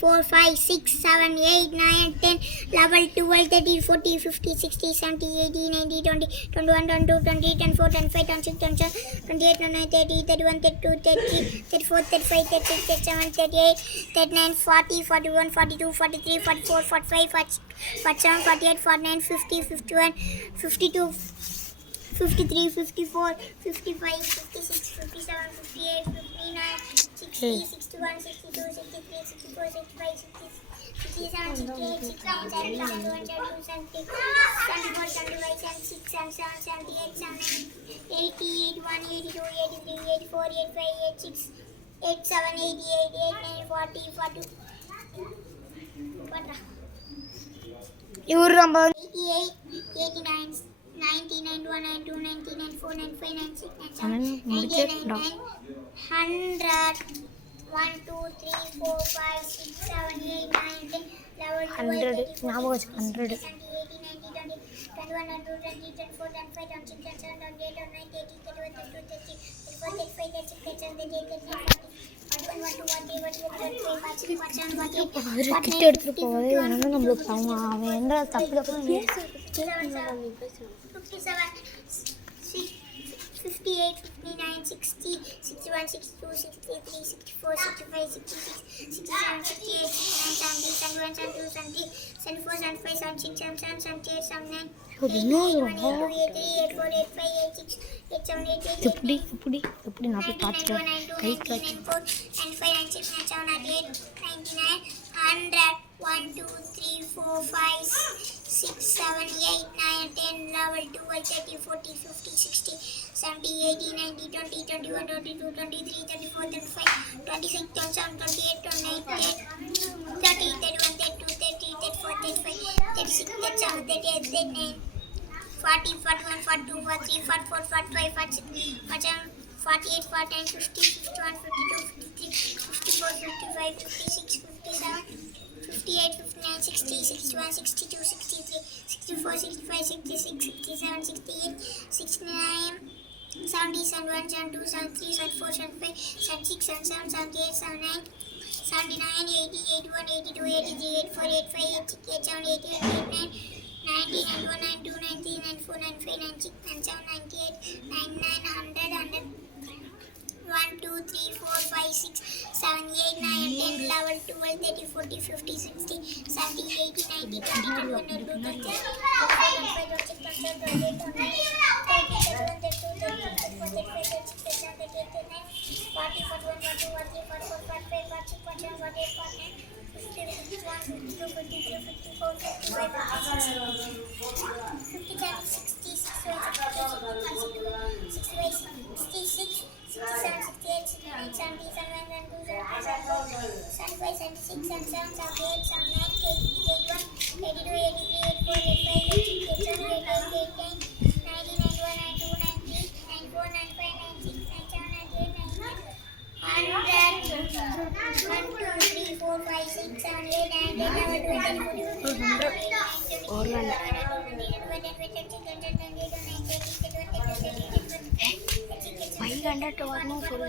4 5 6 7 8 9 10 11 12 13 14 15 16 17 18 19 20 21 22 23 24 25 26 27 28 29 30 31 32 33 34 35 36 37 38 39 40 41 42 43 44 45 47 48 49 50 51 52 53 54 55 56 57 58 59 60 61 62 63 64 65 67 68 69 70 71 72 74 75 76 77 78 79 80 81 82 83 84 85 86 87 88 89 40 42 இவர் நம்ம 88 89 90 91 92 93 94 95 96 97 98 99 100 1 2 3 4 5 6 7 8 9 10 11 12 ஞாபகம் வச்சு 100 கிட்ட எடுத்துட்டு போவாது என்னன்னா நம்மளுக்கு அவன் என்ன தப்பு தப்பு 58, 59, 60, 61, 62, 63, 64, 65, 66, 67, 68, 69, 70, 71, 72, 73, 74, 75, 76, 77, 78, 79, 80, 81, 82, 83, 84, 85, 86, 87, 88, எப்படி நான் போய் பார்த்துட்டேன் கை காய்ச்சி 95, 96, 97, 98, 99, 100 1 2 3 4 5 6 7 8 9 10 11 12 13 14 15 16 17 18 19 20 21 22 23 34 35 26 27 28 29 30 31 32 33 34 35 36 37 38 39 40 41 42 43 44 45 46 47 48 49 50 51 52 53 54 55 56 57 58, 59, 60, 61, 62, 63, 64, 65, 66, 67, 68, 69, 70, 71, 72, 73, 74, 75, 76, 77, 78, 79, 79, 80, 81, 82, 83, 84, 85, 86, 87, 88, 89, 90, 91, 92, 93, 94, 95, 96, 97, 98, 99, 100, 1, 2, 3, 4, 5, 6, 7, 8, 9, 10, 11, 12, 13, 14, 15, 16, 17, 18, 19, 20, 21, 22, 23, 24, 25, 26, 27, 28, 29, 30, 31, 32, 33, 34, 35, 36, 37, 38, 39, 40, 41, 42, 43, 44, 45, 46, 47, 48, 49, 50, 51, 52, 53, 54, 55, 56, 57, 60, 61, 66, 67, 68, 69, 70, 71, 72, 75, 76, 77, 78, 79, 80, 81, 82, 83, 84, 85, 86, 87, 88, 89, 90, 91, 92, 93, 94, 95, 96, 97, 98, 99, 100, 1, 2, 3, 4, 5, 6, 7, 8, 9, 10, 11, 12, 13, 14, 500 வரணும் சொல்லு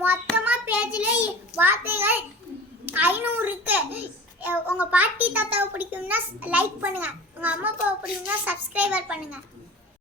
மொத்தமா பேஜ்ல வார்த்தைகள் 500 இருக்கு. உங்க பாட்டி தாத்தாவை பிடிக்கும்னா லைக் பண்ணுங்க, உங்க அம்மா அப்பாவை பிடிக்கும்னா சப்ஸ்கிரைபர் பண்ணுங்க.